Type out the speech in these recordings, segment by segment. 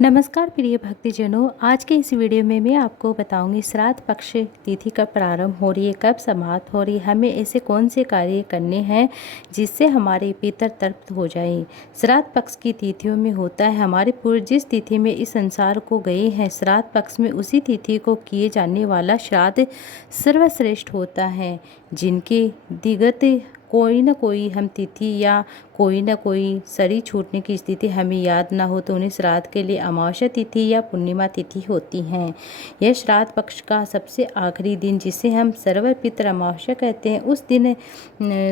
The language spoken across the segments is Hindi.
नमस्कार प्रिय भक्तजनों, आज के इस वीडियो में मैं आपको बताऊंगी श्राद्ध पक्ष तिथि कब प्रारंभ हो रही है, कब समाप्त हो रही है, हमें ऐसे कौन से कार्य करने हैं जिससे हमारे पितर तृप्त हो जाएं। श्राद्ध पक्ष की तिथियों में होता है हमारे पूर्व जिस तिथि में इस संसार को गए हैं, श्राद्ध पक्ष में उसी तिथि को किए जाने वाला श्राद्ध सर्वश्रेष्ठ होता है। जिनके दिगत कोई न कोई हम तिथि या कोई न कोई शरीर छूटने की स्थिति हमें याद ना हो तो उन्हें श्राद्ध के लिए अमावस्या तिथि या पूर्णिमा तिथि होती हैं। यह श्राद्ध पक्ष का सबसे आखिरी दिन जिसे हम सर्वपितृ अमावस्या कहते हैं, उस दिन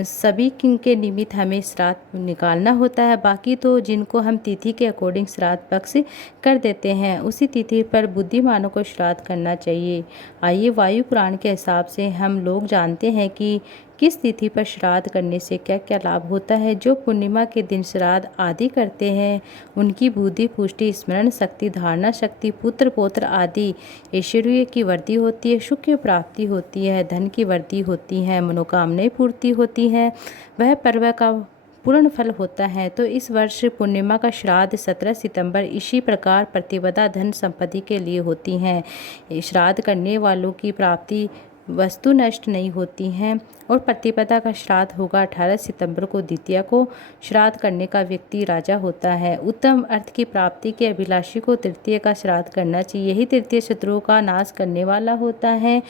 सभी के निमित्त हमें श्राद्ध निकालना होता है। बाकी तो जिनको हम तिथि के अकॉर्डिंग श्राद्ध पक्ष कर देते हैं, उसी तिथि पर बुद्धिमानों को श्राद्ध करना चाहिए। आइए वायु पुराण के हिसाब से हम लोग जानते हैं कि किस तिथि पर श्राद्ध करने से क्या क्या लाभ होता है। जो पूर्णिमा के दिन श्राद्ध आदि करते हैं उनकी बुद्धि पुष्टि, स्मरण शक्ति, धारणा शक्ति, पुत्र पौत्र आदि ऐश्वर्य की वृद्धि होती है, सुख की प्राप्ति होती है, धन की वृद्धि होती है, मनोकामनाएं पूर्ति होती हैं। वह पर्व का पूर्ण फल होता है। तो इस वर्ष पूर्णिमा का श्राद्ध 17 सितंबर इसी प्रकार प्रतिपदा धन संपत्ति के लिए होती हैं। श्राद्ध करने वालों की प्राप्ति वस्तु नष्ट नहीं होती हैं। और प्रतिपदा का श्राद्ध होगा 18 सितंबर को। द्वितीया को श्राद्ध करने का व्यक्ति राजा होता है। उत्तम अर्थ की प्राप्ति के अभिलाषी को तृतीय का श्राद्ध करना चाहिए। यही तृतीय शत्रुओं का नाश करने वाला होता है।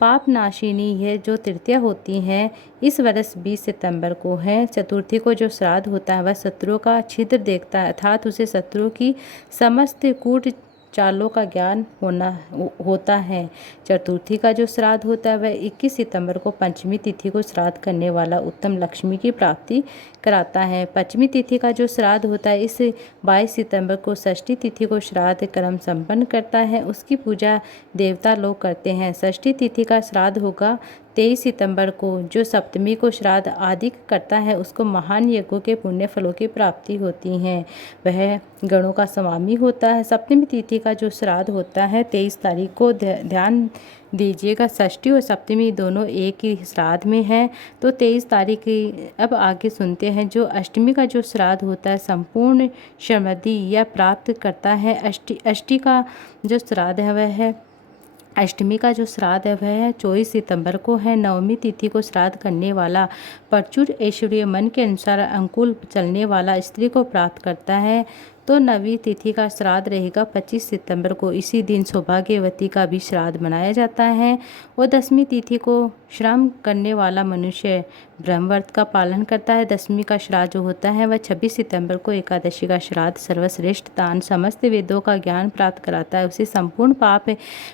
पाप नाशिनी है जो तृतीया होती हैं इस वर्ष 20 सितंबर को है। चतुर्थी को जो श्राद्ध होता है वह शत्रुओं का छिद्र देखता है, अर्थात उसे शत्रुओं की समस्त कूट चालों का ज्ञान होता है। चतुर्थी का जो श्राद्ध होता है वह 21 सितंबर को पंचमी तिथि को श्राद्ध करने वाला उत्तम लक्ष्मी की प्राप्ति कराता है। पंचमी तिथि का जो श्राद्ध होता है इस 22 सितंबर को षष्ठी तिथि को श्राद्ध कर्म संपन्न करता है। उसकी पूजा देवता लोग करते हैं। षष्ठी तिथि का श्राद्ध होगा 23 सितंबर को। जो सप्तमी को श्राद्ध आदि करता है उसको महान यज्ञों के पुण्य फलों की प्राप्ति होती है, वह गणों का स्वामी होता है। सप्तमी तिथि का जो श्राद्ध होता है 23 तारीख को, ध्यान दीजिएगा षष्ठी और सप्तमी दोनों एक ही श्राद्ध में हैं। तो 23 तारीख अब आगे सुनते हैं। जो अष्टमी का जो श्राद्ध होता है संपूर्ण समृद्धि या प्राप्त करता है। अष्टी का जो श्राद्ध है वह है अष्टमी का जो श्राद्ध है वह 24 सितंबर को है। नवमी तिथि को श्राद्ध करने वाला प्रचुर ऐश्वर्य मन के अनुसार अनुकूल चलने वाला स्त्री को प्राप्त करता है। तो नवीं तिथि का श्राद्ध रहेगा 25 सितंबर को। इसी दिन सौभाग्यवती का भी श्राद्ध मनाया जाता है। और 10वीं तिथि को श्रम करने वाला मनुष्य ब्रह्मव्रत का पालन करता है। 10वीं का श्राद्ध जो होता है वह 26 सितंबर को। एकादशी का श्राद्ध सर्वश्रेष्ठ दान समस्त वेदों का ज्ञान प्राप्त कराता है। उसे संपूर्ण पाप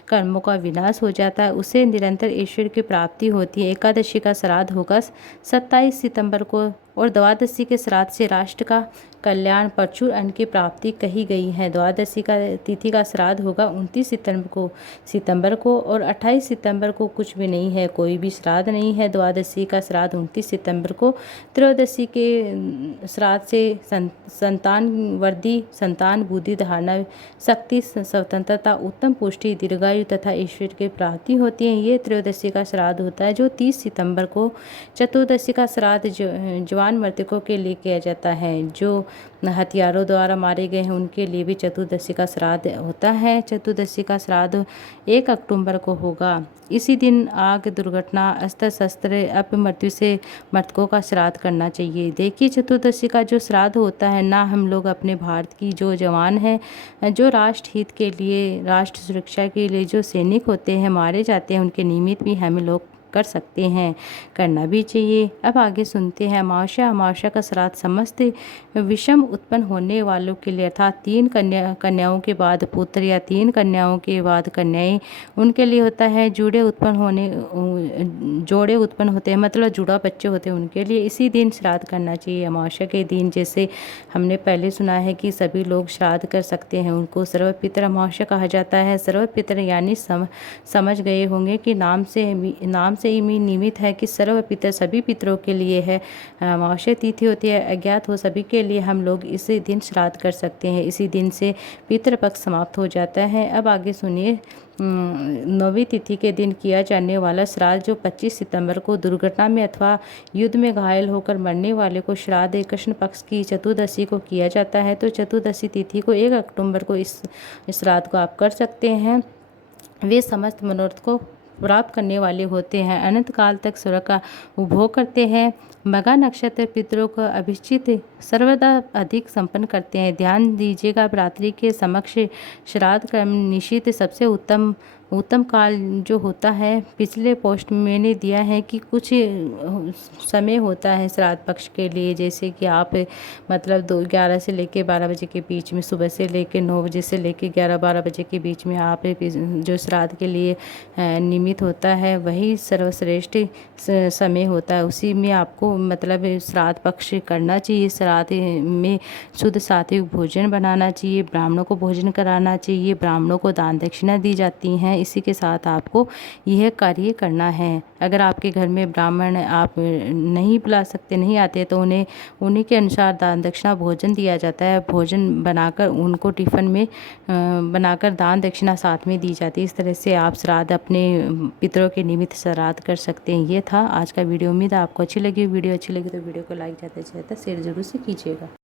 कर्मों का विनाश हो जाता है, उसे निरंतर ईश्वर की प्राप्ति होती है। एकादशी का श्राद्ध होगा 27 सितंबर को। और द्वादशी के श्राद्ध से राष्ट्र का कल्याण, प्रचुर अन्न की प्राप्ति कही गई है। द्वादशी का तिथि का श्राद्ध होगा 29 सितंबर को और 28 सितंबर को कुछ भी नहीं है, कोई भी श्राद्ध नहीं है। द्वादशी का श्राद्ध 29 सितंबर को। त्रयोदशी के श्राद्ध से संतान वृद्धि, संतान बुद्धि, धारणा शक्ति, स्वतंत्रता, उत्तम पुष्टि, दीर्घायु तथा ईश्वर की प्राप्ति होती है। ये त्रयोदशी का श्राद्ध होता है जो 30 सितंबर को। चतुर्दशी का श्राद्ध जवान मृतकों के लिए किया जाता है। जो हथियारों द्वारा मारे गए हैं उनके लिए भी चतुर्दशी का श्राद्ध होता है। चतुर्दशी का श्राद्ध 1 अक्टूबर को होगा। इसी दिन आग, दुर्घटना, अस्त्र शस्त्र, अपमृत्यु से मृतकों का श्राद्ध करना चाहिए। देखिए चतुर्दशी का जो श्राद्ध होता है ना, हम लोग अपने भारत की जो जवान हैं, जो राष्ट्र हित के लिए, राष्ट्र सुरक्षा के लिए जो सैनिक होते हैं मारे जाते हैं, उनके निमित्त भी हम लोग कर सकते हैं, करना भी चाहिए। अब आगे सुनते हैं अमावस्या का श्राद्ध समस्त विषम उत्पन्न होने वालों के लिए, अर्थात 3 कन्याओं के बाद पुत्र या 3 कन्याओं के बाद कन्याएं, उनके लिए होता है। जोड़े उत्पन्न होते हैं, मतलब जुड़ा बच्चे होते हैं, उनके लिए इसी दिन श्राद्ध करना चाहिए। अमावस्या के दिन जैसे हमने पहले सुना है कि सभी लोग श्राद्ध कर सकते हैं, उनको सर्वपितृ अमावस्या कहा जाता है। सर्वपितृ यानी समझ गए होंगे कि नाम से ही निमित्त है कि सर्व पितर सभी पितरों के लिए है। अमावस्या तिथि होती है, अज्ञात हो सभी के लिए हम लोग इसी दिन श्राद्ध कर सकते हैं। इसी दिन से पितृपक्ष समाप्त हो जाता है। अब आगे सुनिए, 9वीं तिथि के दिन किया जाने वाला श्राद्ध जो 25 सितंबर को दुर्घटना में अथवा युद्ध में घायल होकर मरने वाले को श्राद्ध कृष्ण पक्ष की चतुर्दशी को किया जाता है। तो चतुर्दशी तिथि को 1 अक्टूबर को इस श्राद्ध को आप कर सकते हैं। वे समस्त मनोरथ को प्राप्त करने वाले होते हैं, अनंत काल तक स्वर्ग का उपभोग करते हैं। मघा नक्षत्र पितरों को अभिष्टित सर्वदा अधिक संपन्न करते हैं। ध्यान दीजिएगा, रात्रि के समक्ष श्राद्ध कर्म निश्चित सबसे उत्तम काल जो होता है, पिछले पोस्ट में मैंने दिया है कि कुछ समय होता है श्राद्ध पक्ष के लिए, जैसे कि आप मतलब 11 से लेकर 12 बजे के बीच में, सुबह से लेकर 9 बजे से लेकर 11-12 बजे के बीच में आप जो श्राद्ध के लिए निमित्त होता है वही सर्वश्रेष्ठ समय होता है। उसी में आपको मतलब श्राद्ध पक्ष करना चाहिए। श्राद्ध में शुद्ध सात्विक भोजन बनाना चाहिए, ब्राह्मणों को भोजन कराना चाहिए, ब्राह्मणों को दान दक्षिणा दी जाती हैं। इसी के साथ आपको यह कार्य करना है। अगर आपके घर में ब्राह्मण आप नहीं बुला सकते, नहीं आते, तो उन्हीं के अनुसार दान दक्षिणा भोजन दिया जाता है। भोजन बनाकर उनको टिफ़िन में बनाकर दान दक्षिणा साथ में दी जाती है। इस तरह से आप श्राद्ध अपने पितरों के निमित्त श्राद्ध कर सकते हैं। ये था आज का वीडियो। उम्मीद है आपको अच्छी लगी। वीडियो अच्छी लगी तो वीडियो को लाइक ज़्यादा से ज़्यादा शेयर जरूर से कीजिएगा।